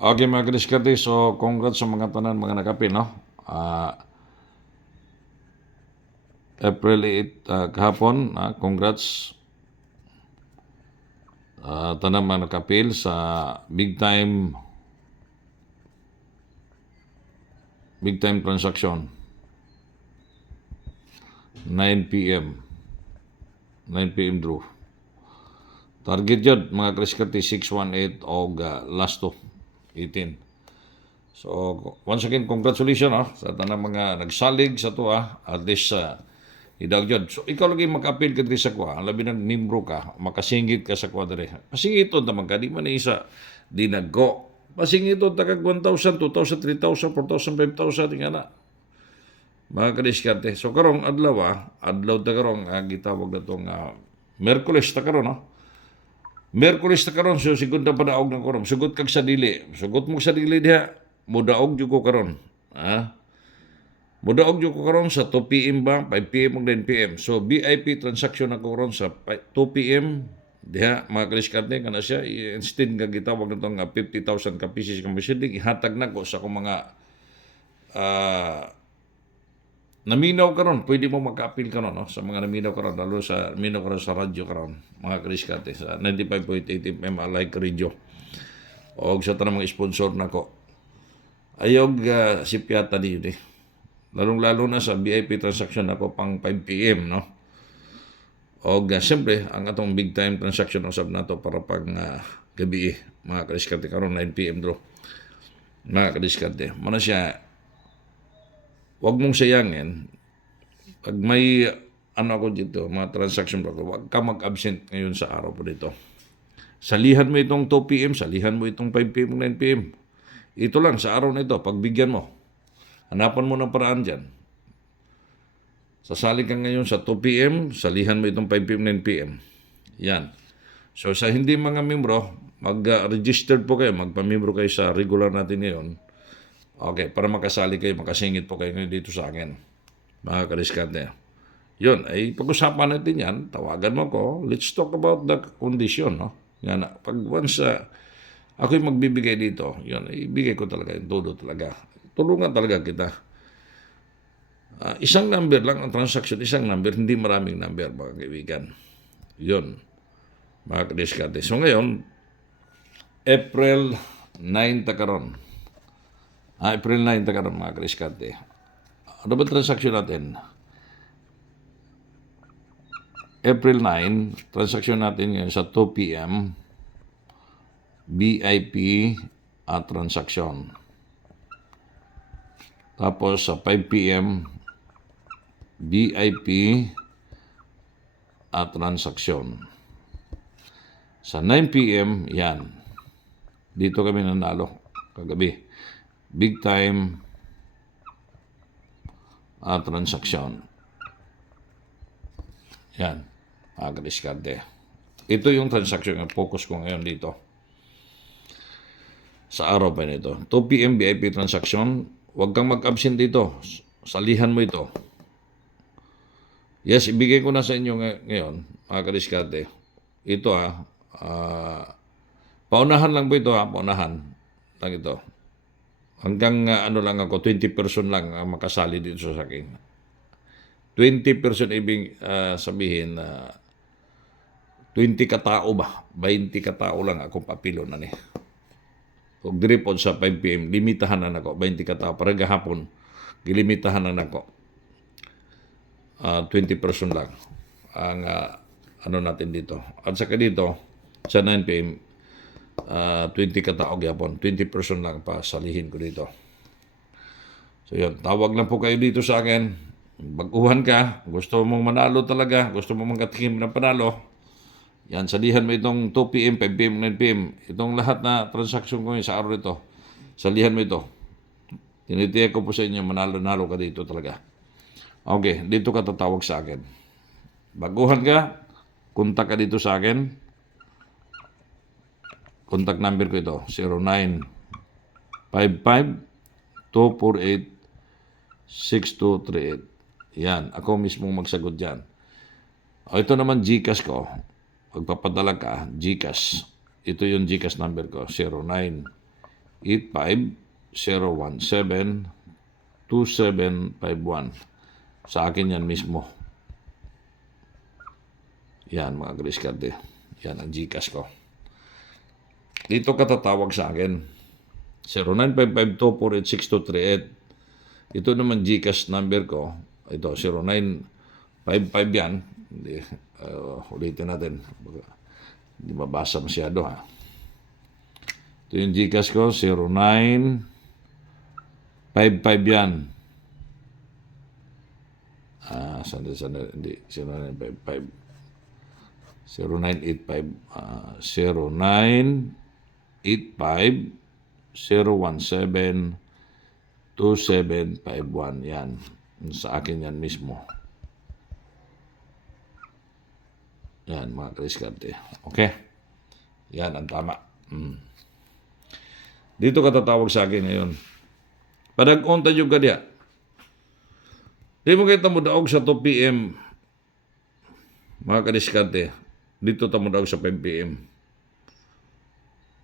Okay mga kadiskarte, so congrats sa mga tanan mga nakapin, no? Ah, April 8 ah, kahapon, ah, congrats Ah, tanan mga nakapil sa big time big time transaction 9 p.m. 9 p.m. draw. Target jud mga kadiskarte 618 o last to 18. So, once again, congratulations ah, sa tanang mga nagsalig sa to ah, at least sa idagyod. So, ikaw lagi mag-appeal ka sa kwa, labi ng membro ka, makasingit ka sa kwa diri. Pasingit naman ka, di man isa, di nag-go. Pasingit ta kag 1,000, 2,000, 3,000, 4,000, 5,000, nga na. Mga kadiskarte. So, karong adlaw ah, adlaw ta karong ah, gitawag na itong ah, Merkulis ta karon no? Merkulis ta karon so sigud na padaog ng korom. Sugot kag sa dili. Sugot mo sa dili diha. Mudaog jud ko karon. Ha? Mudaog jud ko karon sa 2 PM ba, 5 PM ug 9 PM. So VIP transaction ako karon sa 2 PM diha mga kaliskarte kana siya instead nga gitawag nito nga 50,000 ka pieces ka machine ihatag na ko sa akong mga ah naminaw karon pwede mo maka-appeal karon no? Sa mga naminaw karon lalo sa naminaw karon sa radyo karon mga kaliskarte sa 95.8 FM Alike Radio. Og sa tanang mga sponsor nako ayog uh, si Piata di eh. Lalong-lalo na sa VIP transaction ako pang 5 PM no? Og uh, siyempre ang atong big time transaction usab nato para pang uh, gabi eh, mga kadiskarte karon 9 PM draw mga kadiskarte mo na siya wag mong sayangin pag may ano ako dito, mga transaction ko, wag ka mag-absent ngayon sa araw po dito. Salihan mo itong 2 p.m., salihan mo itong 5 p.m., 9 p.m. Ito lang, sa araw na ito, pagbigyan mo. Hanapan mo ng paraan dyan. Sasali ka ngayon sa 2 p.m., salihan mo itong 5 p.m., 9 p.m. Yan. So sa hindi mga membro, mag-registered po kayo, magpamembro kayo sa regular natin ngayon. Okay, para makasali kayo, makasingit po kayo dito sa akin. Mga kadiskante. Yun, ay pag-usapan natin yan, tawagan mo ko, let's talk about the condition, no? Yan, pag once uh, ako'y magbibigay dito, yun, ibigay ko talaga yung todo talaga. Tulungan talaga kita. Ah, isang number lang ang transaction, isang number, hindi maraming number, mga kaibigan. Yun, mga kadiskante. So ngayon, April 9 ta karon. Ah, April 9 ta karon mga kadiskante. Ano ba transaction natin? April 9, transaction natin ngayon sa 2 p.m. BIP at transaction. Tapos sa 5 p.m. BIP at transaction. Sa 9 p.m. yan. Dito kami nanalo kagabi. Big time at transaction. Yan. Mga kadiskarte. Ito yung transaction yung focus ko ngayon dito. Sa araw pa nito. 2 p.m. VIP transaction. Huwag kang mag-absent dito. Salihan mo ito. Yes, ibigay ko na sa inyo ngay- ngayon, mga kadiskarte. Ito ah, ah, paunahan lang po ito ha, paunahan. Lang ito. Hanggang ah, ano lang ako, 20 person lang ang makasali dito sa akin. 20 person ibig ah, sabihin na 20 katao ba? 20 katao lang akong papilo na ni. Kung diri sa 5 p.m., limitahan na nako 20 katao. Para gahapon, gilimitahan na nako. Ah, 20 person lang ang ah, ano natin dito. At saka dito, sa 9 p.m., ah, 20 katao gihapon. 20 person lang pa salihin ko dito. So yun, tawag lang po kayo dito sa akin. Baguhan ka, gusto mong manalo talaga, gusto mong magkatikim ng panalo, yan, salihan mo itong 2 p.m., 5 p.m., 9 p.m. Itong lahat na transaction ko sa araw ito, salihan mo ito. Tinitiyak ko po sa inyo, manalo-nalo ka dito talaga. Okay, dito ka tatawag sa akin. Baguhan ka, kontak ka dito sa akin. Contact number ko ito, 0955-248-6238. Yan, ako mismo magsagot dyan. O, ito naman Gcash ko. Pagpapadala ka, Gcash. Ito yung Gcash number ko, 09 2751. Sa akin yan mismo. Yan mga kadiskarte. Yan ang Gcash ko. Dito ka tatawag sa akin. 0955248638. Ito naman Gcash number ko. Ito, 0955 yan. Hindi, uh, ulitin natin. Hindi mabasa masyado ha. Ito yung Gcash ko, 0955 yan. Ah, sandali, sandali. Hindi, 0955. 0985 ah, 0985 017 2751 yan. Sa akin yan mismo. Yan mga kaliskarte okay? Yan ang tama. Mm. dito ka tatawag sa akin ngayon. Padag-unta yung gadya di mo kita mo daog sa 2 p.m. mga kadiskarte dito tamo daog sa 5 p.m.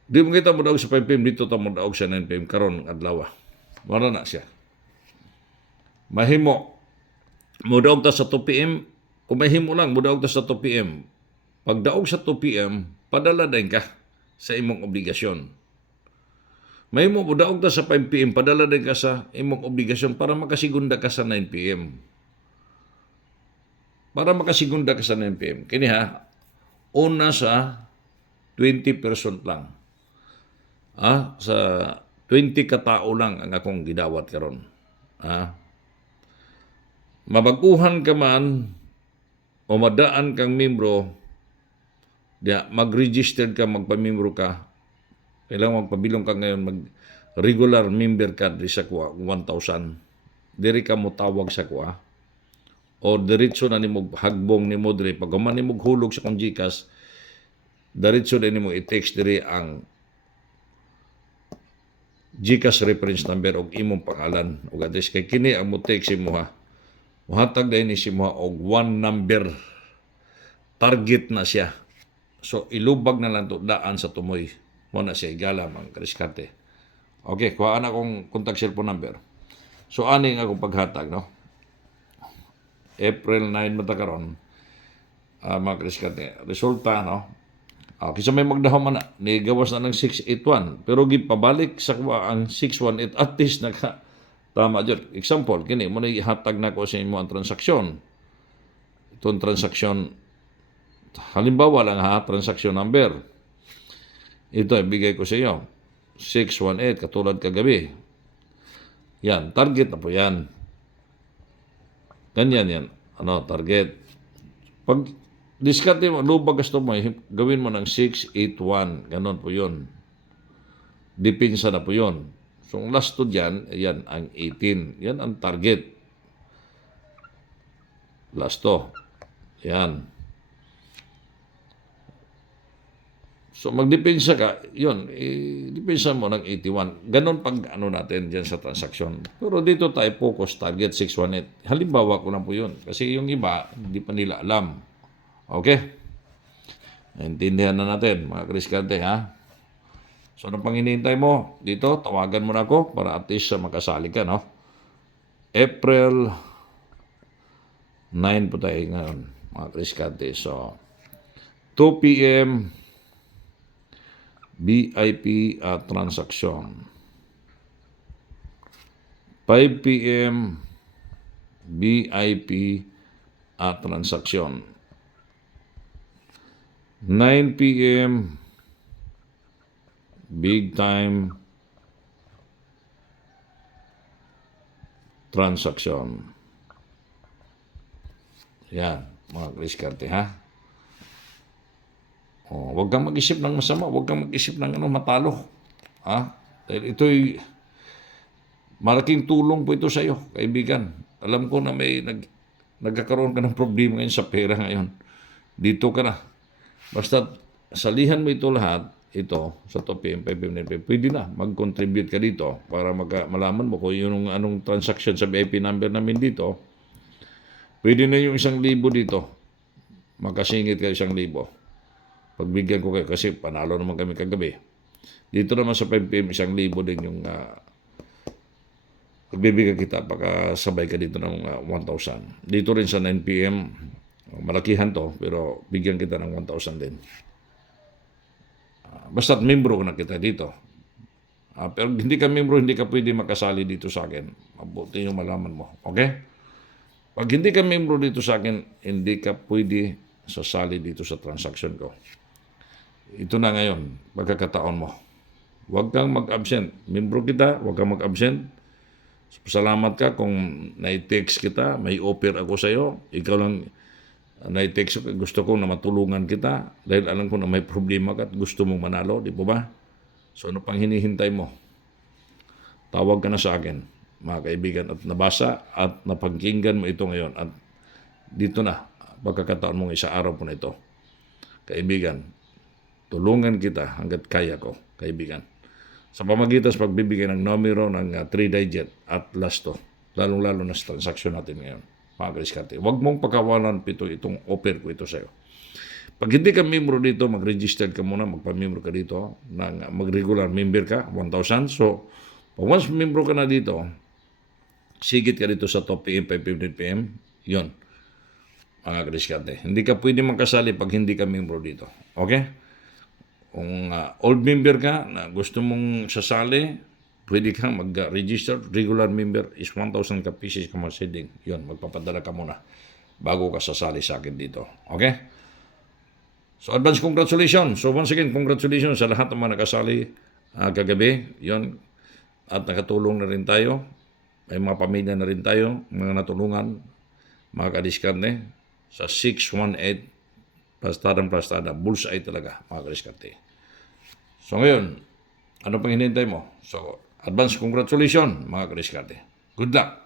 Di mo kita mo daog sa 5 p.m. dito tamo daog sa 9 p.m. karon adlaw. Wala na siya. Mahimo mo daog ta sa 2 p.m. Kung mahimo lang mo daog ta sa 2 p.m. Pag daog sa 2 p.m. padala din ka sa imong obligasyon. Mahimo mo daog ta sa 5 p.m. padala din ka sa imong obligasyon para makasigunda ka sa 9 p.m. Para makasigunda ka sa 9 p.m. Kini ha, una sa 20% lang. Ah, sa 20 katao lang ang akong gidawat karon. Ah. Mabaguhan ka man o madaan kang membro, diya, mag-registered ka, magpamembro ka, kailangan magpabilong ka ngayon, mag regular member ka di sa kuha, 1,000. Diri ka mo tawag sa kuha o diretso na nimo hagbong ni mo diri pag human nimo hulog sa kong Gcash diretso na nimo i-text diri ang Gcash reference number og imong pangalan. Ug address kay kini ang mo text imo ha muhatag dai ni si mo og one number. Target na siya. So ilubag na lang to daan sa tumoy. Mo na siya igala mang kariskate. Okay kuha na akong contact cellphone number. So ani nga akong paghatag no? April 9 mata karon. Uh, mga kriskate. Resulta, no? Uh, kisa may magdahom man na, ni gawas na ng 681. Pero gipabalik sa kuha ang 618 at least naka tama dyan. Example, kini mo na ihatag na ko sa imo ang transaksyon. Itong transaksyon, halimbawa lang ha, transaksyon number. Ito, ibigay ko sa iyo. 618, katulad kagabi. Yan, target na po yan. Ganyan yan. Ano, target. Pag diskarte mo, lubag gusto mo, gawin mo ng 681. Ganon po yun. Dipinsa na po yun. So, ang last to dyan, yan ang 18. Yan ang target. Last to. Yan. So, magdepensa ka, yun, i-depensa mo ng 81. Ganon pag ano natin dyan sa transaksyon. Pero dito tayo focus, target 618. Halimbawa ko na po yun. Kasi yung iba, hindi pa nila alam. Okay? Naintindihan na natin, mga kriskante, ha? So, anong pang hinihintay mo? Dito, tawagan mo na ako para at least uh, makasali ka, no? April 9 po tayo ngayon, mga kriskante. So, 2 p.m. BIP at transaksyon. 5 p.m. BIP at transaksyon. 9 p.m. big time transaksyon. Yan, mga kriskarte, ha? Oh, wag kang mag-isip ng masama, wag kang mag-isip ng ano matalo. Ha? Dahil ito'y malaking tulong po ito sa iyo, kaibigan. Alam ko na may nag, nagkakaroon ka ng problema ngayon sa pera ngayon. Dito ka na. Basta salihan mo ito lahat, ito, sa top PM, 5 PM, 9 PM, pwede na, mag-contribute ka dito para magka, malaman mo kung yung anong transaction sa VIP number namin dito. Pwede na yung isang libo dito. Magkasingit ka isang libo pagbigyan ko kayo kasi panalo naman kami kagabi. Dito naman sa 5pm, isang libo din yung uh, pagbibigay kita baka sabay ka dito ng uh, 1,000. Dito rin sa 9pm, malakihan to, pero bigyan kita ng 1,000 din. Uh, membro na kita dito. Ah, pero hindi ka membro, hindi ka pwede makasali dito sa akin. Mabuti yung malaman mo. Okay? Pag hindi ka membro dito sa akin, hindi ka pwede sasali dito sa transaction ko. Ito na ngayon, pagkakataon mo. Huwag kang mag-absent. Membro kita, huwag kang mag-absent. Salamat ka kung na-text kita, may offer ako sa iyo. Ikaw lang na-text gusto ko na matulungan kita dahil alam ko na may problema ka at gusto mong manalo, di po ba? So ano pang hinihintay mo? Tawag ka na sa akin, mga kaibigan, at nabasa at napagkinggan mo ito ngayon. At dito na, pagkakataon mong isa araw po na ito. Kaibigan, tulungan kita hanggat kaya ko, kaibigan. Sa pamagitan sa pagbibigay ng numero ng 3-digit at last to, lalong-lalo na sa transaksyon natin ngayon, mga kaliskarte. Huwag mong pagkawalan pito itong offer ko ito sa iyo. Pag hindi ka membro dito, mag-register ka muna, magpa-membro ka dito, ng, mag-regular member ka, 1,000. So, pag once membro ka na dito, sigit ka dito sa top PM, 5.15 PM, yun, mga kaliskarte. Hindi ka pwede magkasali pag hindi ka membro dito. Okay? Kung uh, old member ka na gusto mong sasali, pwede kang mag-register. Regular member is 1,000 ka pieces ka masiding. Yun, magpapadala ka muna bago ka sasali sa akin dito. Okay? So advance congratulations. So once again, congratulations sa lahat ng mga nakasali uh, kagabi. Yun. At nakatulong na rin tayo. May mga pamilya na rin tayo, mga natulungan, mga kadiskarte sa 618 plastadang plastada. Bullseye talaga, mga kadiskarte. So ngayon, ano pang hinintay mo? So, advance congratulations, mga kadiskarte. Good luck!